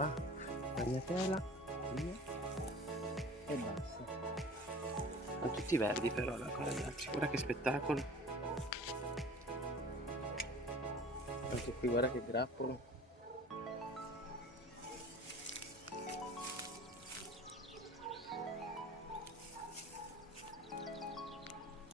va? Ragnatela, via, e basta. Sono tutti verdi però ancora gli altri, guarda che spettacolo. Anche qui guarda che grappolo.